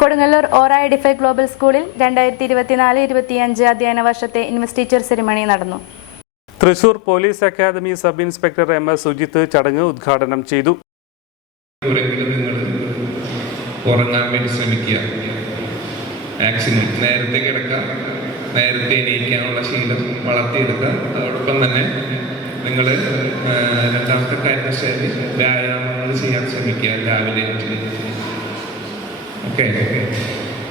കൊടുങ്ങല്ലൂർ ഓറ edify global സ്കൂളിൽ 2024-25 അധ്യയന വർഷത്തെ ഇൻവെസ്റ്റിച്ചർ സെറിമണി നടന്നു. Thrissur police academy sub inspector MS Sujith ചടങ്ങ് ഉദ്ഘാടനം ചെയ്തു. ഉറങ്ങാൻ വേണ്ടി ശ്രമിക്കുക. മാക്സിമം നേരത്തെ കിടക്കുക, നേരത്തെ എണീക്കാനുള്ള ശീലം വളർത്തിയെടുക്കുക. അതോടൊപ്പം തന്നെ നിങ്ങൾ രണ്ടാമത്തെ കാര്യം ശരി വ്യായാമങ്ങൾ ചെയ്യാൻ ശ്രമിക്കുക രാവിലെ. ഓക്കെ,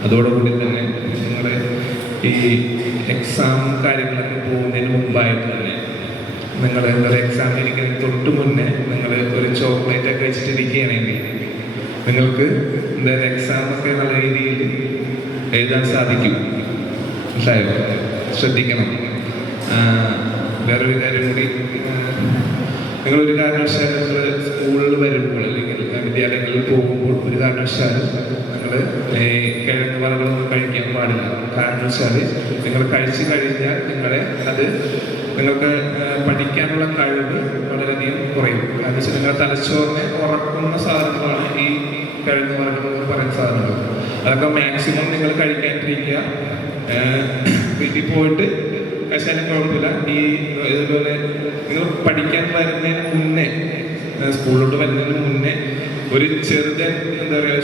അതോടുകൂടി തന്നെ നിങ്ങൾ ഈ എക്സാം കാര്യങ്ങളൊക്കെ പോകുന്നതിന് മുമ്പായിട്ട് തന്നെ നിങ്ങൾ എന്താ എക്സാം ഇരിക്കുന്നതിന് തൊട്ട് മുന്നേ നിങ്ങൾ ഒരു ചോക്ലേറ്റ് ഒക്കെ വെച്ചിട്ടിരിക്കുകയാണെങ്കിൽ നിങ്ങൾക്ക് എന്തായാലും എക്സാമൊക്കെ നല്ല രീതിയിൽ എഴുതാൻ സാധിക്കും. മനസ്സിലായോ? ശ്രദ്ധിക്കണം. വേറൊരു കാര്യം കൂടി, നിങ്ങളൊരു കാരണവശാലും നിങ്ങൾ സ്കൂളിൽ വരുമ്പോൾ അല്ലെങ്കിൽ വിദ്യാലയങ്ങളിൽ പോകുമ്പോൾ ഒരു കാരണവശാലും നിങ്ങൾ കിഴങ്ങ് വർഗ്ഗങ്ങളൊന്നും കഴിക്കാൻ പാടില്ല. കാരണവശാൽ നിങ്ങൾ കഴിച്ചു കഴിഞ്ഞാൽ നിങ്ങൾക്ക് പഠിക്കാനുള്ള കഴിവ് വളരെയധികം കുറയും. കാരണം വെച്ചാൽ നിങ്ങളുടെ തലച്ചോറിനെ ഉറക്കുന്ന സാധനങ്ങളാണ് ഈ കിഴങ്ങ് വർഗ്ഗങ്ങൾ എന്ന് പറയുന്ന സാധനങ്ങൾ. അതൊക്കെ മാക്സിമം നിങ്ങൾ കഴിക്കാണ്ടിരിക്കുക. വീട്ടിൽ പോയിട്ട് കഴിച്ചാലും കുഴപ്പമില്ല. ഇതുപോലെ നിങ്ങൾ പഠിക്കാൻ വരുന്നതിന് മുന്നേ, സ്കൂളിലോട്ട് വരുന്നതിന് മുന്നേ ഒരു ചെറുതൻ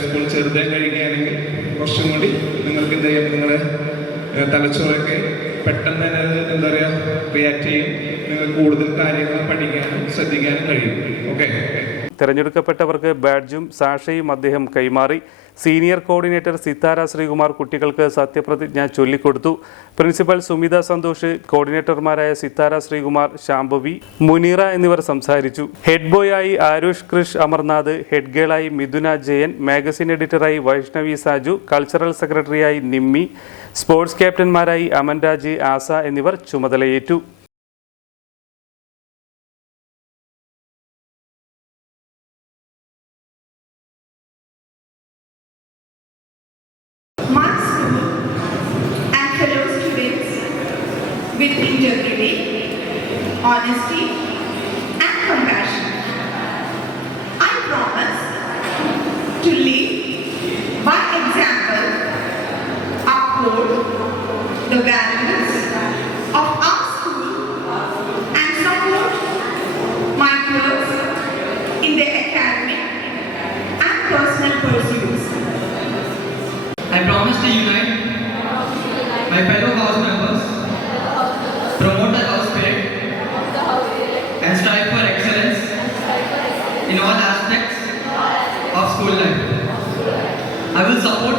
സ്കൂൾ ചെറുതൻ കഴിക്കുകയാണെങ്കിൽ കുറച്ചും കൂടി നിങ്ങൾക്ക് എന്താ ചെയ്യാം, നിങ്ങളുടെ തലച്ചോറൊക്കെ പെട്ടെന്ന് തന്നെ റിയാക്ട് ചെയ്യും. നിങ്ങൾ കൂടുതൽ കാര്യങ്ങൾ പഠിക്കാനും ശ്രദ്ധിക്കാനും കഴിയും. ഓക്കെ. തെരഞ്ഞെടുക്കപ്പെട്ടവർക്ക് ബാഡ്ജും സാഷയും അദ്ദേഹം കൈമാറി. സീനിയർ കോർഡിനേറ്റർ സിത്താര ശ്രീകുമാർ കുട്ടികൾക്ക് സത്യപ്രതിജ്ഞ ചൊല്ലിക്കൊടുത്തു. പ്രിൻസിപ്പൽ സുമിത സന്തോഷ്, കോർഡിനേറ്റർമാരായ സിത്താര ശ്രീകുമാർ, ശാംഭവി, മുനീറ എന്നിവർ സംസാരിച്ചു. ഹെഡ് ബോയായി ആരുഷ് കൃഷ് അമർനാഥ്, ഹെഡ് ഗേളായി മിഥുന ജയൻ, മാഗസിൻ എഡിറ്ററായി വൈഷ്ണവി സാജു, കൾച്ചറൽ സെക്രട്ടറിയായി നിമ്മി, സ്പോർട്സ് ക്യാപ്റ്റന്മാരായി അമൻ രാജ്, ആസ എന്നിവർ ചുമതലയേറ്റു. With integrity, honesty, and compassion, I promise to lead by example, uphold the values of our school, and support my peers in their academic and personal pursuits. I promise to unite my fellow house members, promote the house spirit, and strive for excellence in all aspects of school life. I will support